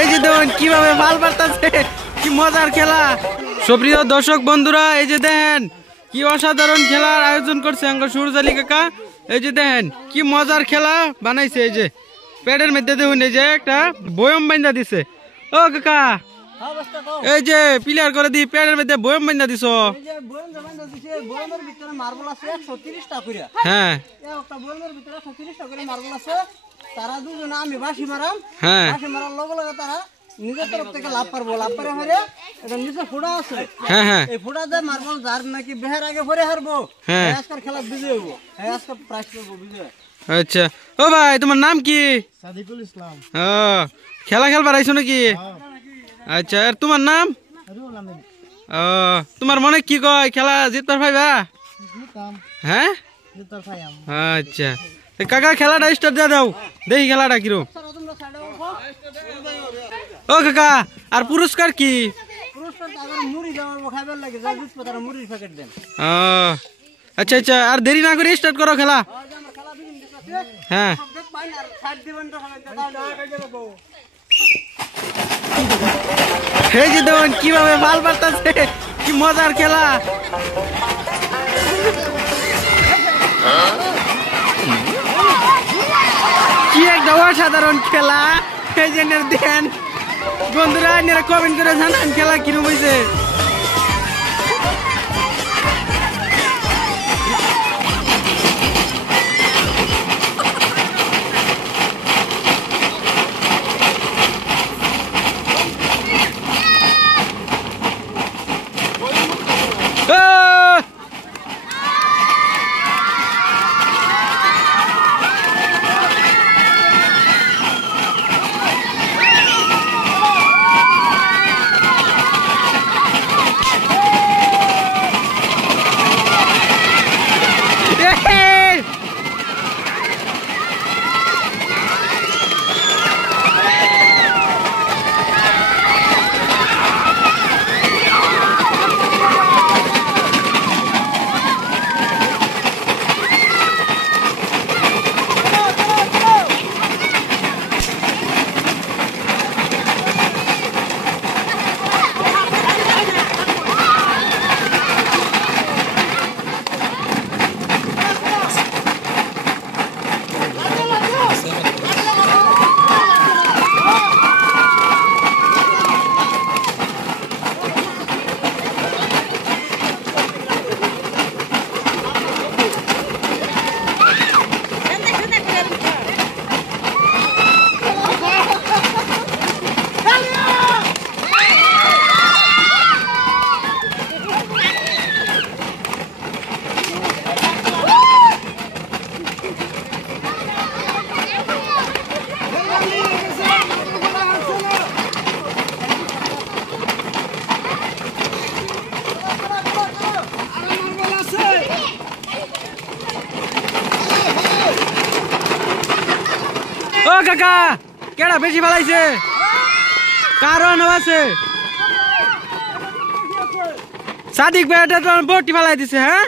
এই যে দেখুন কিভাবে মাল পারতাছে, কি মজার খেলা। সুপ্রিয় দর্শক বন্ধুরা, এই যে দেখেন কি অসাধারণ খেলার আয়োজন করছে আঙ্গুর সুরজ আলী কাকা। এই যে দেখেন কি মজার খেলা বানাইছে। এই যে পেটের মধ্যে দেখুন এই যে একটা বয়ম বাইন্দা দিছে। ও কাকা, এই যে প্লেয়ার করে দি পেটের মধ্যে বয়ম বাইন্দা দিছ। হ্যাঁ তারা দুজন আমি বাসি মারাম, বাসি মারার লগে লগে তারা নিজের তরফ থেকে লাভ পারবো। লাভ পারে হরে এটা নিচে ফুটা আছে, এই ফুটা দিয়ে মারবো যার নাকি বেহের আগে ভরে হারবো আজকাল খেলা বিজয় হবো, আজকাল প্রাইজ করবো বিজয়। আচ্ছা ও ভাই, তোমার নাম কি? সাদিকুল ইসলাম। ও খেলা খেলবার আইছো নাকি? আচ্ছা, আর তোমার নাম? ও তোমার মনে কি কয় খেলা জিতবার ভাইবা? হ্যাঁ আচ্ছা কাকা, খেলাটা স্টার্ট দিয়ে দাও, দেখি খেলাটা কিরম। ও কাকা, আর পুরস্কার কি? আচ্ছা আচ্ছা, আর দেরি না করে স্টার্ট করো খেলা। হ্যাঁ এই যে দেখুন কিভাবে মাল পারতাছে, কি মজার খেলা। কি একটা অসাধারণ খেলা। এই যে দেন বন্ধুরা, এনারা কমেন্ট করে জানান খেলা কিরকম হয়েছে। ও কাকা, কেডা বেশি ফেলাইছে? কারণ আছে সাদিক ভাই এটা তো বটি ফেলাই দিছে। হ্যাঁ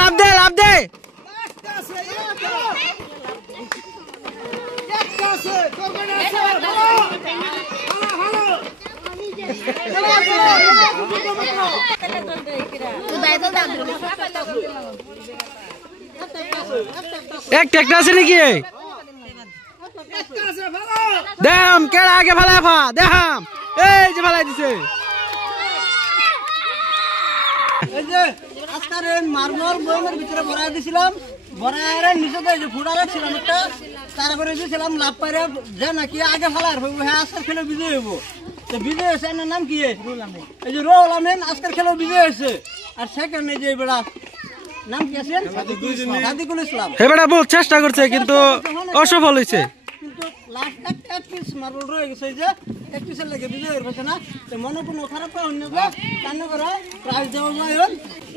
লাভ দে লাভ দে। এক ট্রাক্টর আছে নাকি? দেখাম কেডা আগে ফেলা ফা দেখাম। এই যে ফেলাই দিছে। এই যে আজকার মারমর বইমের ভিতরে ভরাই দিছিলাম, বড়ারে নিচে যে ফুটা রাখছিলাম একটা তারপরে দিয়েছিলাম লাভ পাইরে যে নাকি আগে ফেলার হইব হ্যাঁ আজকের খেলে বিজয় হইব তো বিজয় হয়েছে এনার নাম কি এই যে রোহুল আমিন আজকের খেলে বিজয় হয়েছে আর সেকেন্ড এই যে বেড়া নাম কি আছে সাদিকুল ইসলাম হে বেটা বহুত চেষ্টা করছে কিন্তু অসফল হয়েছে কিন্তু লাস্ট এক পিস মার্বল রয়ে গেছে এই যে এক পিসের লাগে বিজয় হয়েছে না তো মনে কোনো খারাপ অন্য কান্ন করে প্রাইজ দেওয়া যায়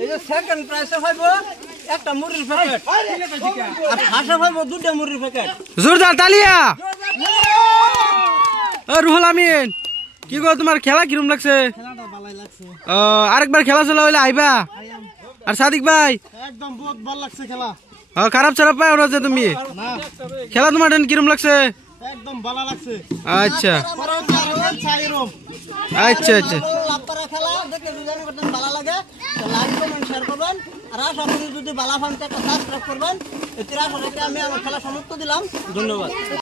এই যে সেকেন্ড প্রাইসে পাইব একটা মুড়ির প্যাকেট আর হাসা পাইব দুটো মুড়ির প্যাকেট জোরদার তালিয়া রুহুল আমিন কি গো তোমার খেলা কিরম লাগছে খেলাটা ভালোই লাগছে আরেকবার খেলা চলা হইলে আইবা আর সাদিক ভাই একদম বহুত ভালো লাগছে খেলা খারাপ ছাড়া পাই ওরা যে তুমি না খেলা তোমার কিরম লাগছে একদম ভালো লাগছে আচ্ছা আচ্ছা আচ্ছা লাপারা খেলা দেখে দুজন করতেন ভালো লাগে তো লাইক কমেন্ট শেয়ার করবেন আর আশা করি যদি ভালো ফানতে একটা সাবস্ক্রাইব করবেন এতে আশা রেখে আমি আমার খেলা সমাপ্ত দিলাম ধন্যবাদ।